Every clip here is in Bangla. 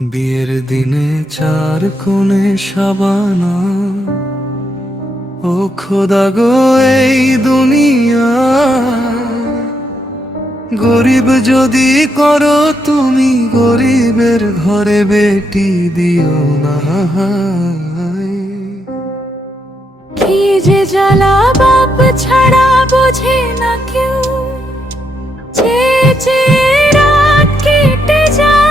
বিয়ের দিনে চার কোণে সাবানা, ও খোদা গো এই দুনিয়া, গরিব যদি করো তুমি, গরিবের ঘরে বেটি দিও না। কি যে জ্বালা বাপ ছাড়া বোঝে না কেউ, চেয়ে চেয়ে রাত কেটে যায়,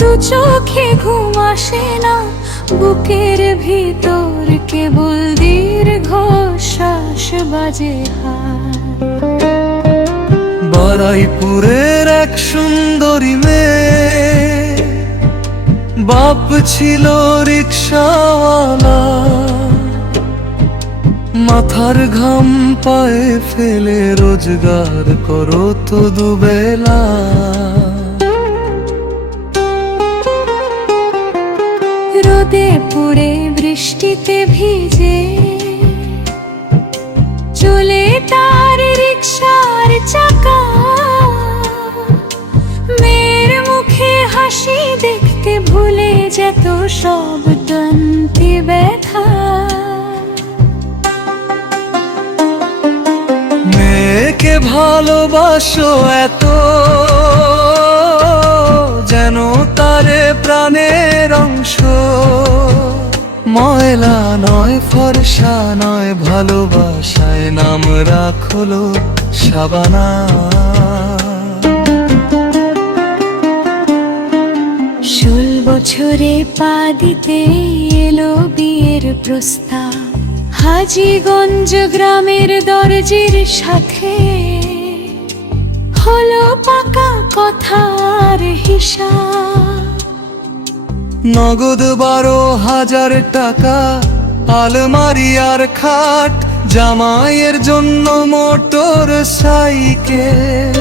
দু চোখে ঘুম আসে না, বুকের ভিতর কেবল দীর্ঘ শ্বাস বাজে হায়। বারাইপুরের এক সুন্দরী মেয়ে, বাপ ছিল রিকশাওয়ালা, মাথার ঘাম পায়ে ফেলে রোজগার করো তো দুবেলা। রোদে পুড়ে বৃষ্টিতে ভিজে চলে তার রিকশার চাকা, মেয়ের মুখে হাসি দেখতে ভুলে যেত সব ক্লান্তি ব্যথা। মেয়েকে ভালোবাসো এত যেন তারে প্রাণের অংশ, ময়লা নয় ফর্সা নয় ভালোবাসায় নাম রাখলো শাবানা। 16 বছরে পা দিতে এলো বিয়ের প্রস্তাব, হাজীগঞ্জ গ্রামের দরজির সাথে হলো পাকা কথার হিসাব। নগদ 12,000 টাকা, আলমারি আর খাট, জামাইয়ের জন্য মোটর সাইকেল,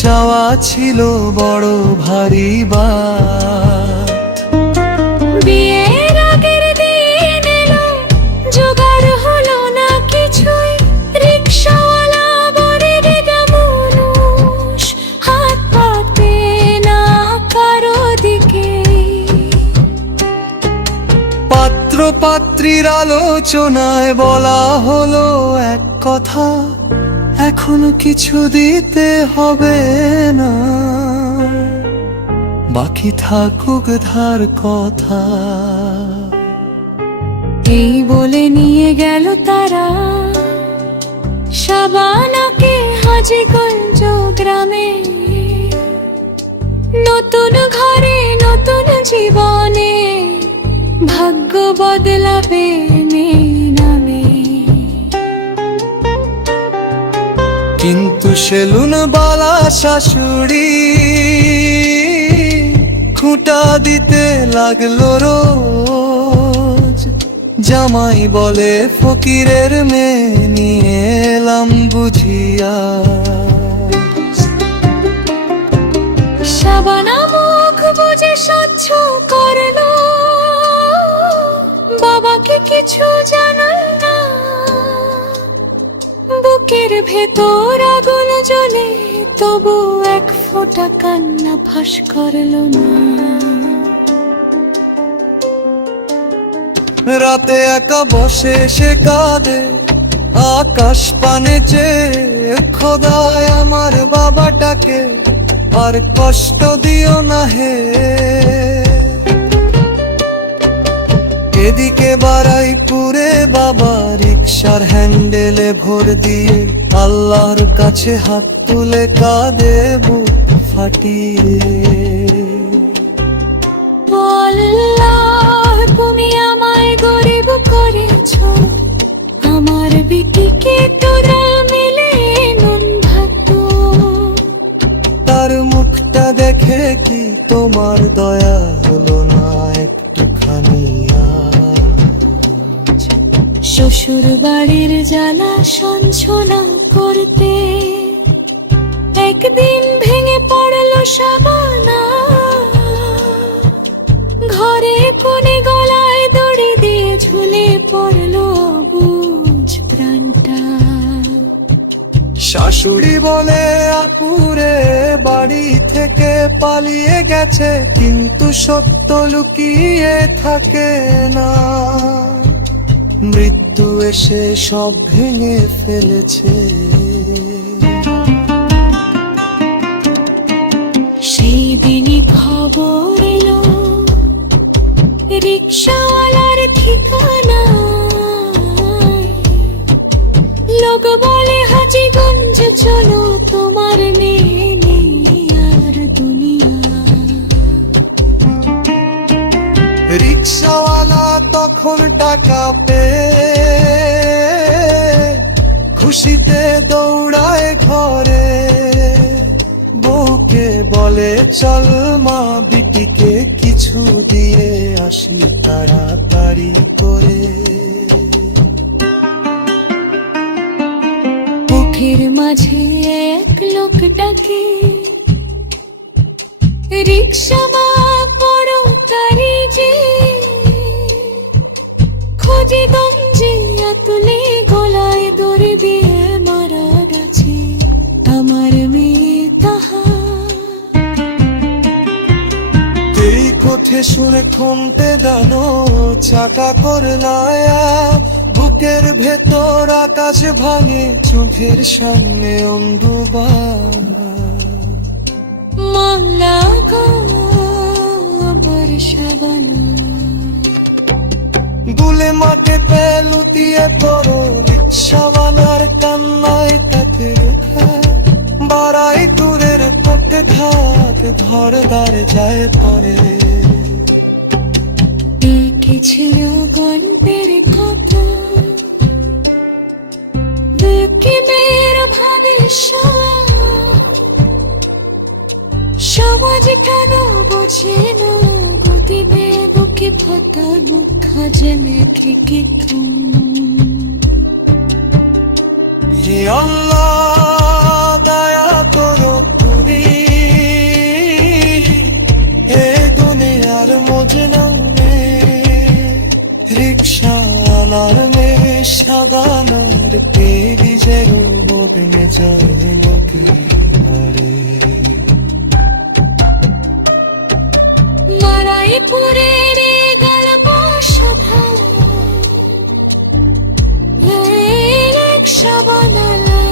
চাওয়া ছিল বড় ভারী বাত। বিয়ের আগের দিন এলো, জোগাড় হলো না কিছুই, রিকশাওয়ালা বরের মানুষ, হাত পাতে না কারো দিকে। পাত্র পাত্রীর আলোচনায় বলা হলো এক কথা, এখনো কিছু দিতে হবে না, বাকি থাকুক ধার কথা। এই বলে নিয়ে গেল তারা শাবানাকে হাজীগঞ্জ গ্রামে, নতুন ঘরে নতুন জীবনে ভাগ্য বদলাবে মেয়ে নামে। কিন্তু সেলুন বালা শাশুড়ি খুঁটা দিতে লাগলো রোজ, জামাই বলে ফকিরের মেয়ে নিয়ে এলাম বুঝিয়া। শাবানা মুখ বুজে সহ্য করলো, বাবাকে কিছু জানাল না, বুকের ভেতর আগুন জ্বলে তবু এক ফোঁটা কান্না ফাঁস করলো না। রাতে একা বসে সে কাঁদে, আকাশ পানে চেয়ে, খোদায় আমার বাবাটাকে আর কষ্ট দিও না হে। এদিকে বারাইপুরে বাবা রিকশার হ্যান্ডেলে ভোর দিয়ে, আল্লাহর কাছে হাত তুলে কাঁদে বুক ফাটিয়ে। আল্লাহ তুমি আমায় গরিব করেছো, আমার বিটিকে তোরা মিলে নুন ভাত। তার মুখটা দেখে কি তোমার দয়া হলো না একটুখানি আজ? শ্বশুর বাড়ির জ্বালা সঞ্চনা করতে একদিন ভেঙে পড়লো শাবানা, ঘরে কোণে গলায় দড়ি দিয়ে ঝুলে পড়লো বুঝ প্রাণটা। শাশুড়ি বলে আপুরে বাড়ি পালিয়ে গেছে, কিন্তু সত্য লুকিয়ে থাকে না। মৃত্যু এসে সব ভেঙে ফেলেছে। সেই দিনই খবর এলো রিক্সাওয়ালার ঠিকানা। লোক বলে হাজিগঞ্জ চলো, তোমার মেয়ে নেই আর দুনিয়া। রিক্সাওয়ালা তখন টাকা পেয়ে খুশিতে দৌড়ায় ঘরে। বউকে বলে চল মা বিটিকে কিছু দিয়ে আসি তাড়াতাড়ি করে। মুখের মাঝে এক লোক ডাকে, রিক্সা মা বড় তারি যে। খোঁজে গঞ্জে তুলে গলায় দড়ি দিয়ে মারা গেছে আমার মেয়ে তাহা। এই কোঠে শুনে খুনতে দানো চাকা করলায়া। বুকের ভেতর আকাশ ভাঙে, চোখের সামনে অন্ধকার। মামলা গাবার সাবানা গুলে মাঠে পেলুতিয়ে পড়ো, রিক্সাওয়ালার কান্নায় তাকে খায়। বাড়াই দূরের পথে ঘাট, ঘর দ্বারে যায় পরে। ছিল গল্পের কথা, বুকে মেয়ের ভবিষ্যৎ। সমাজ কেন বোঝে না গতিবে বুকে ফাঁকা মুখ জেনে ক্রিকেট। হে আল্লাহ দয়া করো তুমি, হে দুনিয়ার মজনু রিক্সাওয়ালার মেয়ে সাবানার তেরি জেরো বদলে যায় নাকি মরে। মারাই পুরে রে গল্প সভা, রিক্সা বানালা।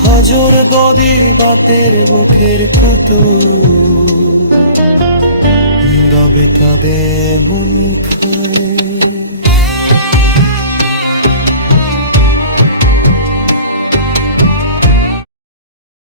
হজর গদি বাতের মুখের কুতু, রবে কাবে মন খায়।